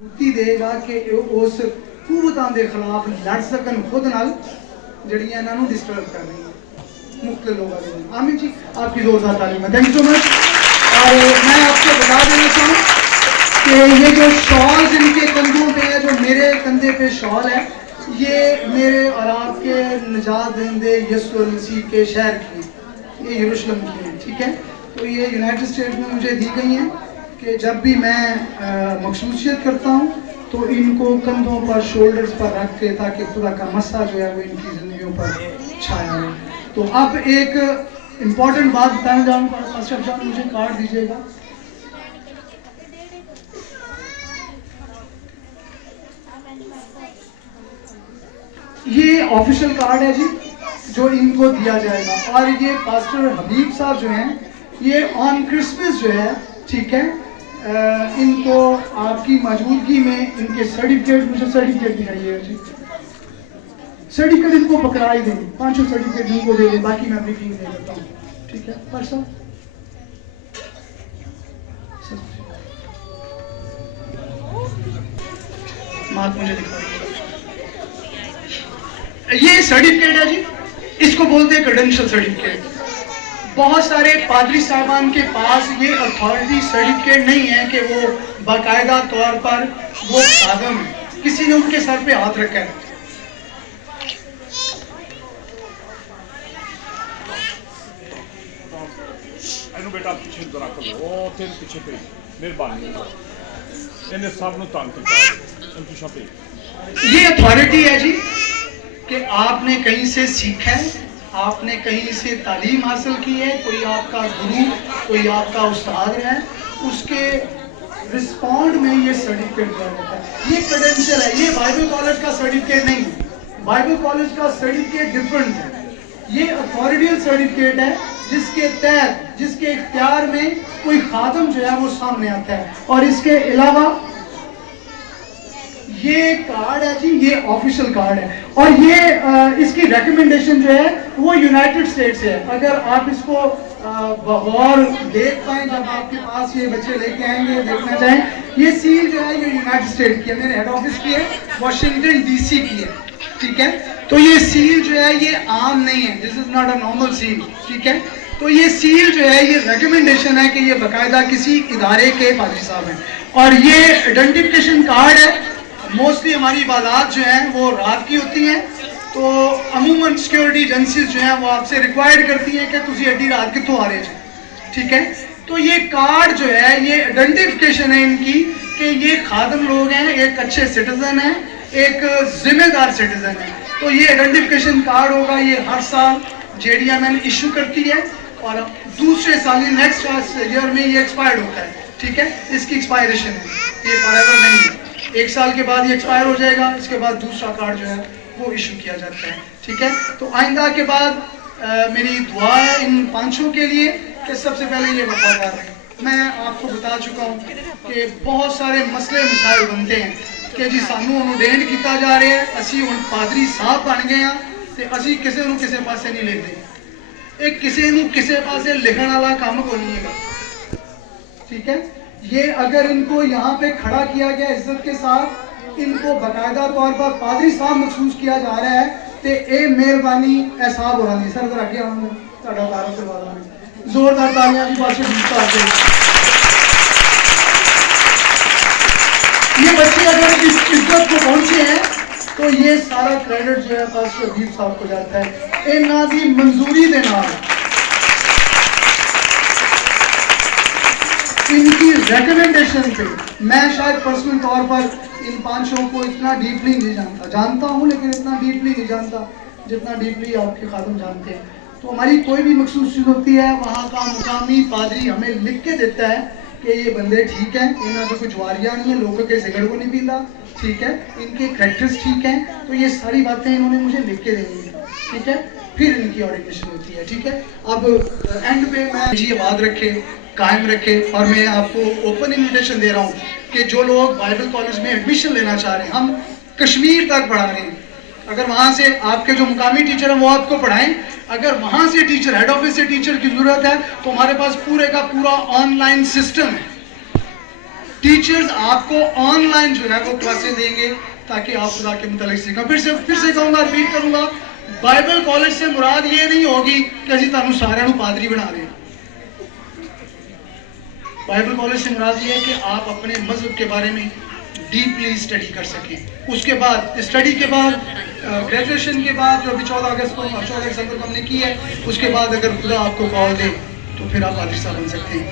ਮਜ਼ਬੂਤੀ ਦੇਗਾ ਕਿ ਉਸ ਕੁਵਤਾਂ ਦੇ ਖਿਲਾਫ ਲੜ ਸਕਣ ਖੁਦ ਨਾਲ ਜਿਹੜੀਆਂ ਇਹਨਾਂ ਨੂੰ ਡਿਸਟਰਬ ਕਰ ਰਹੀਆਂ मुख्तलिफ लोगों के। आमिर जी आपकी जोरदार तालीम है, थैंक यू सो मच। और मैं आपको बता देना चाहूँ कि ये जो शॉल जिनके कंधों पे है, जो मेरे कंधे पे शॉल है, ये मेरे और आपके निजात देंदे यीशु मसीह के शहर की है, ये यरूशलेम की है, ठीक है। तो ये यूनाइटेड स्टेट्स में मुझे दी गई हैं कि जब भी मैं मखसूसियत करता हूँ तो इनको कंधों पर शोल्डर्स पर रख के, ताकि खुदा का मसा जो है वो इनकी ज़िंदगियों पर छाया रहे। तो अब एक इम्पॉर्टेंट बात बताना चाहूँगा, अशरफ जान मुझे कार्ड दीजिएगा। ये ऑफिशियल कार्ड है जी, जो इनको दिया जाएगा। और ये पास्टर हबीब साहब जो हैं, ये ऑन क्रिसमस जो है, ठीक है, इनको आपकी मौजूदगी में इनके सर्टिफिकेट, मुझे सर्टिफिकेट दिखाइएगा जी, सर्टिफिकेट इनको पकड़ा ही देंगे, 500 सर्टिफिकेट इनको दे दें, बाकी मैं ब्रीफिंग दे देता हूँ, ठीक है। पर सर मात मुझे दिखा, ये सर्टिफिकेट है जी, इसको बोलते हैं क्रेडेंशियल सर्टिफिकेट। बहुत सारे पादरी साहबान के पास ये अथॉरिटी सर्टिफिकेट नहीं है कि वो बाकायदा तौर पर वो खादम है, किसी ने उनके सर पे हाथ रखा है। बेटा पिछे रख लो, तेरे पिछे पे मेहरबानी इन्हें सब नु तंग किया पे। ये अथॉरिटी है जी कि आपने कहीं से सीखा है, आपने कहीं से तालीम हासिल की है, कोई आपका गुरु, कोई आपका उस्ताद है, उसके रिस्पॉन्ड में ये सर्टिफिकेट दिया जाता है। ये क्रेडेंशियल है, ये बाइबल कॉलेज का सर्टिफिकेट नहीं है। बाइबल कॉलेज का सर्टिफिकेट डिफरेंट है, ये अथॉरिटियल सर्टिफिकेट है, जिसके तहत, जिसके इख्तियार में कोई खादम जो है वो सामने आता है। और इसके अलावा ये कार्ड है जी, ये ऑफिशियल कार्ड है, और ये इसकी रिकमेंडेशन जो है वो यूनाइटेड स्टेट्स से है। अगर आप इसको बगौर देख पाएं, जब आपके पास ये बच्चे लेके आएंगे, देखना चाहें, ये सील जो है ये यूनाइटेड स्टेट्स की है, मेरे हेड ऑफिस की है, वाशिंगटन डीसी की है, ठीक है। तो ये सील जो है ये आम नहीं है, this is not a normal seal, ठीक है। तो ये सील जो है ये रिकमेंडेशन है कि ये बाकायदा किसी इदारे के पादरी साहब हैं। और ये आइडेंटिफिकेशन कार्ड है। मोस्टली हमारी इबादत जो हैं वो रात की होती हैं, तो अमूमन सिक्योरिटी एजेंसीज जो हैं वो आपसे रिक्वायर्ड करती हैं कि तुसी एडी रात कितों आ रहे हैं, ठीक है। तो ये कार्ड जो है ये आइडेंटिफिकेशन है इनकी कि ये खादम लोग हैं, एक अच्छे सिटीजन हैं, एक जिम्मेदार सिटीजन है। तो ये आइडेंटिफिकेशन कार्ड होगा, ये हर साल JDMN इशू करती है, और दूसरे साल नेक्स्ट ईयर में ये एक्सपायर्ड होता है, ठीक है। इसकी एक्सपायरेशन है, ये फॉरएवर नहीं है, एक साल के बाद ये एक्सपायर हो जाएगा, इसके बाद दूसरा कार्ड जो है वो इशू किया जाता है, ठीक है। तो आइंदा के बाद मेरी दुआ है इन पांचों के लिए कि सबसे पहले ये वफादार रहे। मैं आपको बता चुका हूँ कि बहुत सारे मसले मसाइल बनते हैं कि जी सानू ऑर्डेंड किया जा रहा है, असी हुण पादरी साहब बन गए हैं, तो असी किसी नूं किसी पासे नहीं लिखते, एक किसी नूं किसी पासे लिखण वाला काम कोई नहीं है, ठीक है। ये अगर इनको यहाँ पे खड़ा किया गया इज्जत के साथ, इनको बाकायदा तौर पर पादरी साहब महसूस किया जा रहा है, तो ये मेहरबानी एहसाब हो रही। सर अगर आगे आऊँगा तुहाडा तारुफ करवा दें, जोरदार तालियां जी पास ये बच्चे अगर इस इज्जत को पहुंचे हैं तो ये सारा क्रेडिट जो है पास्टर हबीब साहब को जाता है, इन्हां दी मंजूरी दे नाल, इनकी रिकमेंडेशन पे। मैं शायद पर्सनल तौर पर इन पांचों को इतना डीपली नहीं जानता, जानता हूँ लेकिन इतना डीपली नहीं जानता जितना डीपली आपके खादम जानते हैं। तो हमारी कोई भी मखसूस चीज़ होती है, वहाँ का मुकामी पादरी हमें लिख के देता है कि ये बंदे ठीक हैं, इन्होंने तो कुछ वारिया नहीं है, लोगों के सिगरेट को नहीं पीता, ठीक है, इनके कैरेक्टर्स ठीक हैं, तो ये सारी बातें इन्होंने मुझे लिख के देनी है, ठीक है, फिर इनकी ऑर्डिनेशन होती है, ठीक है। अब एंड पे मैं जी याद रखे, कायम रखे, और मैं आपको ओपन इन्विटेशन दे रहा हूँ कि जो लोग बाइबल कॉलेज में एडमिशन लेना चाह रहे हैं, हम कश्मीर तक पढ़ा रहे हैं, अगर वहाँ से आपके जो मुकामी टीचर हैं वो आपको पढ़ाएं, अगर वहाँ से टीचर, हेड ऑफिस से टीचर की ज़रूरत है, तो हमारे पास पूरे का पूरा ऑनलाइन सिस्टम है, टीचर्स आपको ऑनलाइन जो है वो क्लासेस देंगे ताकि आप खुदा के मुतालिक सीखें। फिर से कहूँगा, रिपीट करूँगा, बाइबल कॉलेज से मुराद ये नहीं होगी कि असी तुहानू सारिਆਂ ਨੂੰ पादरी बना दें। बाइबल कॉलेज से मुराद ये है कि आप अपने मजहब के बारे में डीपली स्टडी कर सकें। उसके बाद स्टडी के बाद ग्रेजुएशन के बाद जो अभी 14 दिसंबर को हमने की है, उसके बाद अगर खुदा आपको कॉल दे तो फिर आप पादरी साहब बन सकते हैं।